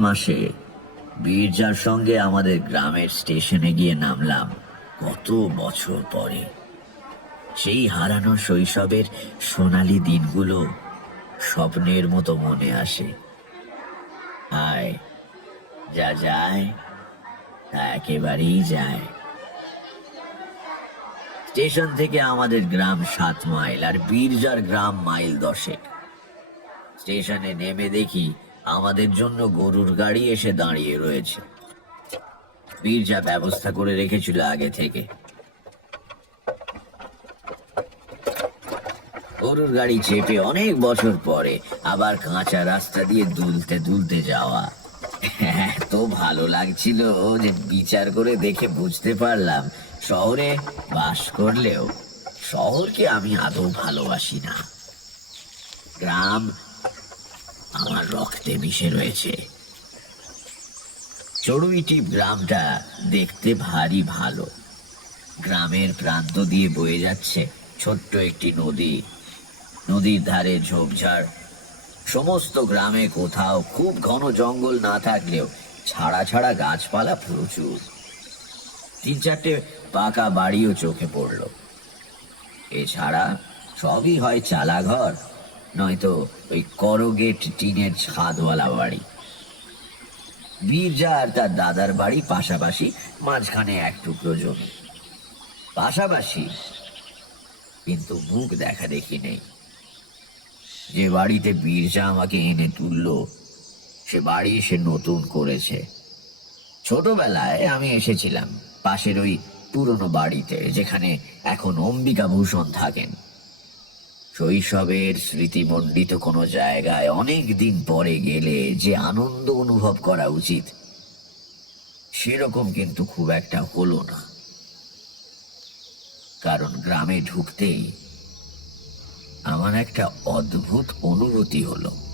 মাসে বীরজার সঙ্গে আমাদের গ্রামের স্টেশনে গিয়ে নামলাম কত বছর পরে। সেই হারানো শৈশবের সোনালি দিনগুলো স্বপ্নের মতো মনে আসে। হায় যা যায়, তা একেবারেই যায়। স্টেশন থেকে আমাদের গ্রাম সাত মাইল আর বীরজার গ্রাম মাইল দশেক। স্টেশনে নেমে দেখি আমাদের জন্য গরুর গাড়ি এসে দাঁড়িয়ে রয়েছে। বীরজা ব্যবস্থা করে রেখেছিল আগে থেকে। গরুর গাড়ি চেপে অনেক বছর পরে আবার কাঁচা রাস্তা দিয়ে দুলতে দুলতে যাওয়া। এত ভালো লাগছিল যে বিচার করে দেখে বুঝতে পারলাম শহরে বাস করলেও শহরকে আমি আদৌ ভালোবাসি না। গ্রাম আমার রক্তে মিশে রয়েছে। চড়ুইটিপ গ্রামটা দেখতে ভারী ভালো। গ্রামের প্রান্ত দিয়ে বয়ে যাচ্ছে ছোট্ট একটি নদী। নদীর ধারে ঝোপঝাড়। সমস্ত গ্রামে কোথাও খুব ঘন জঙ্গল না থাকলেও ছাড়া ছাড়া গাছপালা প্রচুর। তিন চারটে পাকা বাড়িও চোখে পড়ল। এছাড়া সবই হয় চালাঘর। নয়তো ওই করগেট টিনের ছাদওয়ালা বাড়ি। বীরজা আর তার দাদার বাড়ি পাশাপাশি মাঝখানে এক টুকরো জমি। পাশাপাশি কিন্তু মুখ দেখা দেখি নেই। যে বাড়িতে বীরজা আমাকে এনে তুললো, সে বাড়ি সে নতুন করেছে। ছোটবেলায় আমি এসেছিলাম পাশের ওই পুরনো বাড়িতে, যেখানে এখন অম্বিকা ভূষণ থাকেন। শৈশবের স্মৃতিমণ্ডিত কোনো জায়গায় অনেক দিন পরে গেলে যে আনন্দ অনুভব করা উচিত, সেরকম কিন্তু খুব একটা হলো না। কারণ গ্রামে ঢুকতেই আমার একটা অদ্ভুত অনুভূতি হলো।